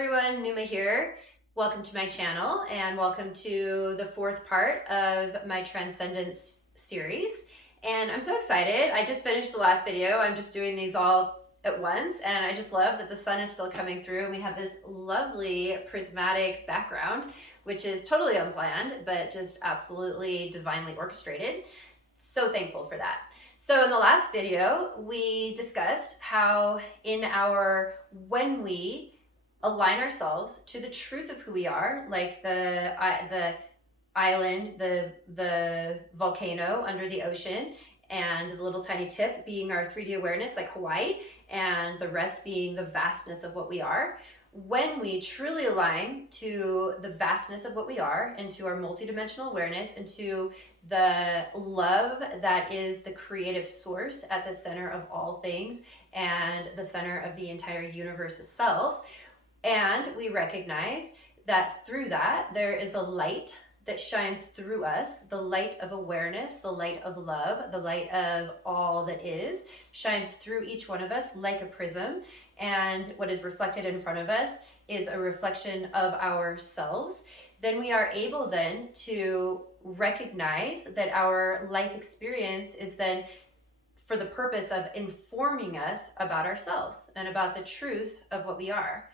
everyone, Pneuma here. Welcome to my channel and welcome to the fourth part of my Transcendence series. And I'm so excited. I just finished the last video. I'm just doing these all at once and I just love that the sun is still coming through and we have this lovely prismatic background, which is totally unplanned, but just absolutely divinely orchestrated. So thankful for that. So in the last video, we discussed how when we align ourselves to the truth of who we are, like the island, the volcano under the ocean, and the little tiny tip being our 3D awareness, like Hawaii, and the rest being the vastness of what we are. When we truly align to the vastness of what we are, into our multidimensional awareness, into the love that is the creative source at the center of all things and the center of the entire universe itself, and we recognize that through that there is a light that shines through us, the light of awareness, the light of love, the light of all that is, shines through each one of us like a prism. And what is reflected in front of us is a reflection of ourselves. Then we are able then to recognize that our life experience is then for the purpose of informing us about ourselves and about the truth of what we are.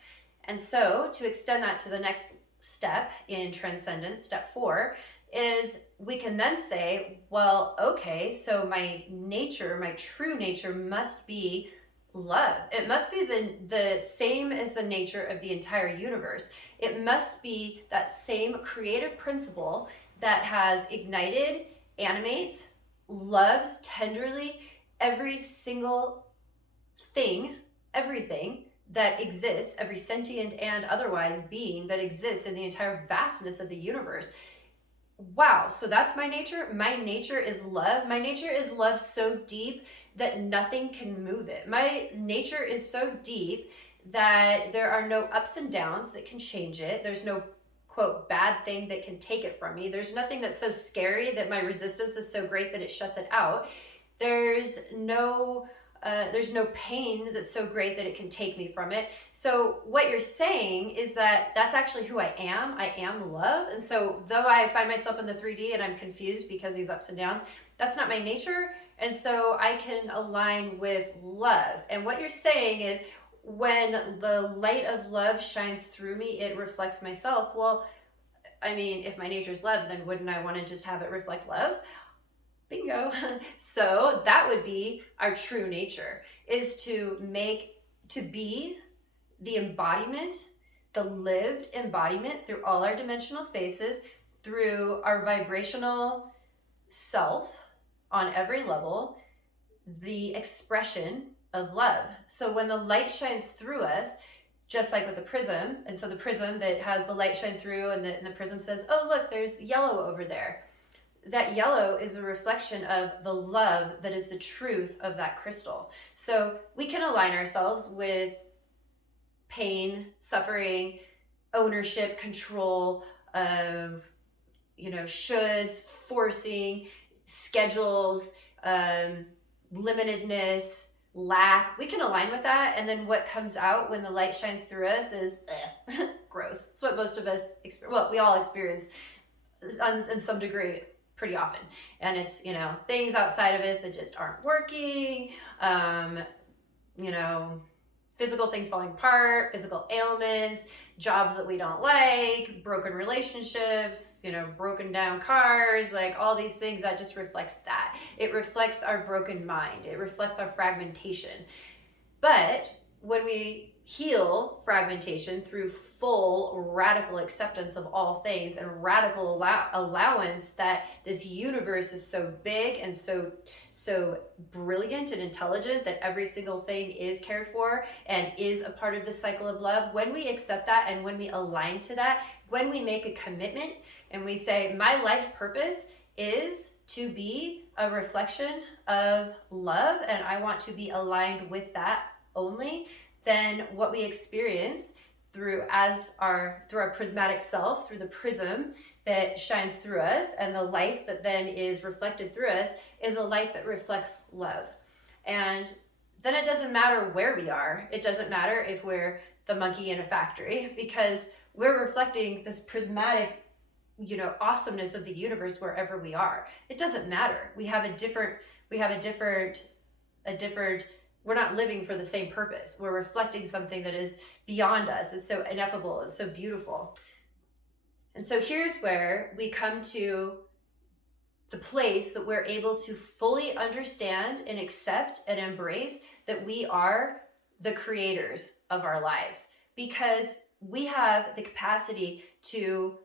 And so to extend that to the next step in Transcendence, step 4, is we can then say, well, okay, so my nature, my true nature must be love. It must be the same as the nature of the entire universe. It must be that same creative principle that has ignited, animates, loves tenderly every single thing, everything that exists, every sentient and otherwise being that exists in the entire vastness of the universe. Wow, so that's my nature. My nature is love. My nature is love so deep that nothing can move it. My nature is so deep that there are no ups and downs that can change it. There's no quote bad thing that can take it from me. There's nothing that's so scary that my resistance is so great that it shuts it out. There's no pain that's so great that it can take me from it. So what you're saying is that that's actually who I am. I am love. And so though I find myself in the 3D and I'm confused because these ups and downs, that's not my nature. And so I can align with love. And what you're saying is when the light of love shines through me, it reflects myself. Well, I mean, if my nature is love, then wouldn't I want to just have it reflect love? Bingo. So that would be our true nature, is to be the embodiment, the lived embodiment through all our dimensional spaces, through our vibrational self on every level, the expression of love. So when the light shines through us, just like with the prism, and so the prism that has the light shine through and the prism says, oh, look, there's yellow over there. That yellow is a reflection of the love that is the truth of that crystal. So we can align ourselves with pain, suffering, ownership, control, shoulds, forcing, schedules, limitedness, lack. We can align with that. And then what comes out when the light shines through us is gross. It's what most of us experience. Well, we all experience in some degree pretty often. And it's, things outside of us that just aren't working, physical things falling apart, physical ailments, jobs that we don't like, broken relationships, broken down cars, like all these things that just reflects that. It reflects our broken mind. It reflects our fragmentation. But when we heal fragmentation through full radical acceptance of all things and radical allowance that this universe is so big and so brilliant and intelligent that every single thing is cared for and is a part of the cycle of love, when we accept that and when we align to that, when we make a commitment and we say, my life purpose is to be a reflection of love and I want to be aligned with that only, then what we experience through our prismatic self, through the prism that shines through us and the life that then is reflected through us is a light that reflects love. And then it doesn't matter where we are. It doesn't matter if we're the monkey in a factory, because we're reflecting this prismatic, awesomeness of the universe wherever we are. It doesn't matter. We're not living for the same purpose. We're reflecting something that is beyond us. It's so ineffable. It's so beautiful. And so here's where we come to the place that we're able to fully understand and accept and embrace that we are the creators of our lives, because we have the capacity to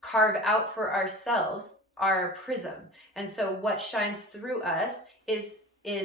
carve out for ourselves our prism. And so what shines through us is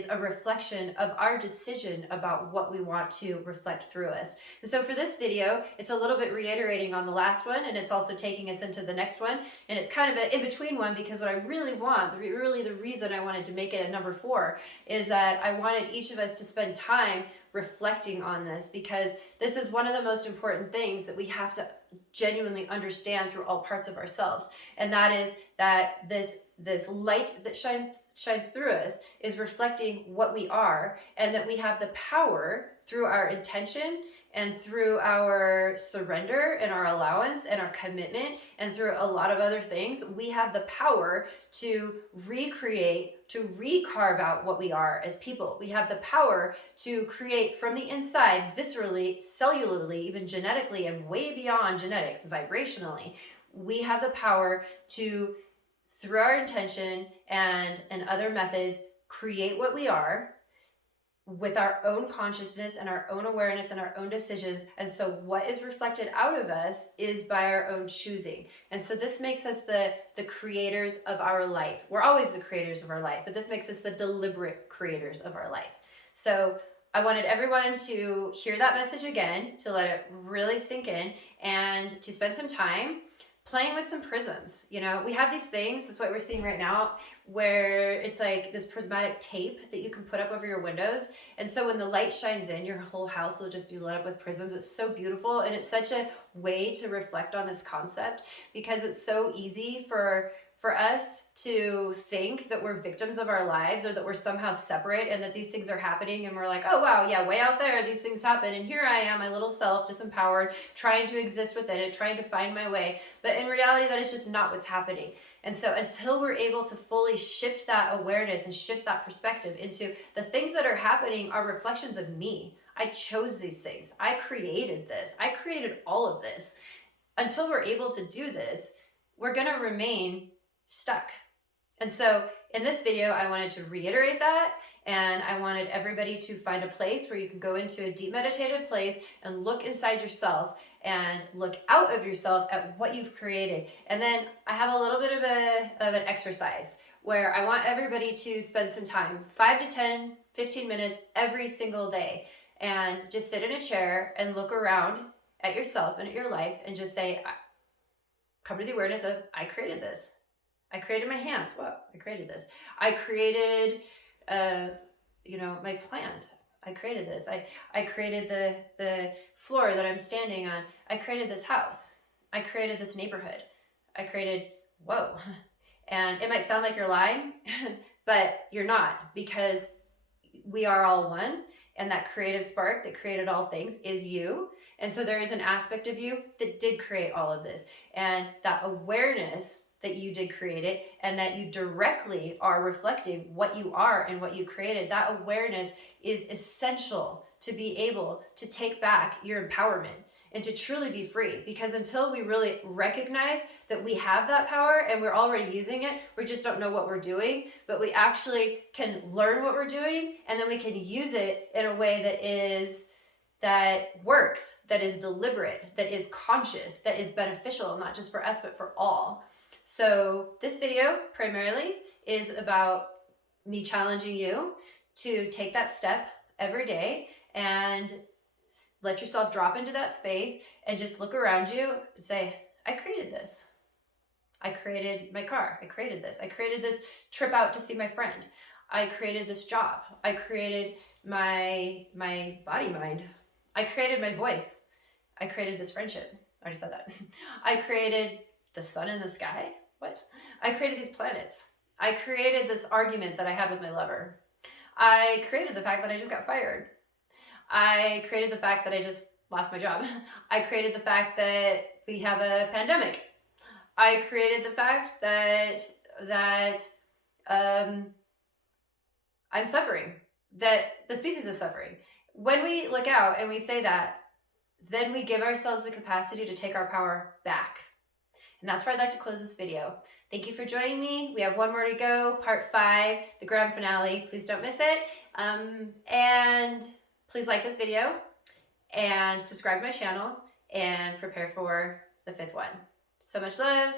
a reflection of our decision about what we want to reflect through us. And so for this video, it's a little bit reiterating on the last one, and it's also taking us into the next one. And it's kind of an in-between one, because what I really want, really the reason I wanted to make it a number 4, is that I wanted each of us to spend time reflecting on this, because this is one of the most important things that we have to genuinely understand through all parts of ourselves. And that is that this light that shines through us is reflecting what we are, and that we have the power through our intention and through our surrender and our allowance and our commitment and through a lot of other things. We have the power to recreate, to recarve out what we are as people. We have the power to create from the inside, viscerally, cellularly, even genetically, and way beyond genetics, vibrationally. We have the power to, through our intention and other methods, create what we are with our own consciousness and our own awareness and our own decisions. And so what is reflected out of us is by our own choosing. And so this makes us the creators of our life. We're always the creators of our life, but this makes us the deliberate creators of our life. So I wanted everyone to hear that message again, to let it really sink in, and to spend some time playing with some prisms. We have these things, that's what we're seeing right now, where it's like this prismatic tape that you can put up over your windows. And so when the light shines in, your whole house will just be lit up with prisms. It's so beautiful. And it's such a way to reflect on this concept, because it's so easy for us to think that we're victims of our lives, or that we're somehow separate and that these things are happening and we're like, oh wow, yeah, way out there these things happen, and here I am, my little self, disempowered, trying to exist within it, trying to find my way. But in reality, that is just not what's happening. And so until we're able to fully shift that awareness and shift that perspective into the things that are happening are reflections of me. I chose these things. I created this. I created all of this. Until we're able to do this, we're going to remain stuck. And so in this video, I wanted to reiterate that, and I wanted everybody to find a place where you can go into a deep meditative place and look inside yourself and look out of yourself at what you've created. And then I have a little bit of an exercise where I want everybody to spend some time, 5 to 10, 15 minutes every single day, and just sit in a chair and look around at yourself and at your life and just say, come to the awareness of, I created this. I created my hands. Whoa, I created this. I created, my plant. I created this. I created the floor that I'm standing on. I created this house. I created this neighborhood. I created, whoa. And it might sound like you're lying, but you're not, because we are all one. And that creative spark that created all things is you. And so there is an aspect of you that did create all of this. And that awareness that you did create it, and that you directly are reflecting what you are and what you created, that awareness is essential to be able to take back your empowerment and to truly be free. Because until we really recognize that we have that power and we're already using it, we just don't know what we're doing, but we actually can learn what we're doing, and then we can use it in a way that works, that is deliberate, that is conscious, that is beneficial, not just for us, but for all. So this video primarily is about me challenging you to take that step every day and let yourself drop into that space and just look around you and say, I created this. I created my car. I created this. I created this trip out to see my friend. I created this job. I created my body mind. I created my voice. I created this friendship. I already said that. I created the sun in the sky. What? I created these planets. I created this argument that I had with my lover. I created the fact that I just got fired. I created the fact that I just lost my job. I created the fact that we have a pandemic. I created the fact that I'm suffering, that the species is suffering. When we look out and we say that, then we give ourselves the capacity to take our power back. And that's where I'd like to close this video. Thank you for joining me. We have one more to go, part 5, the grand finale. Please don't miss it. And please like this video and subscribe to my channel and prepare for the 5th one. So much love.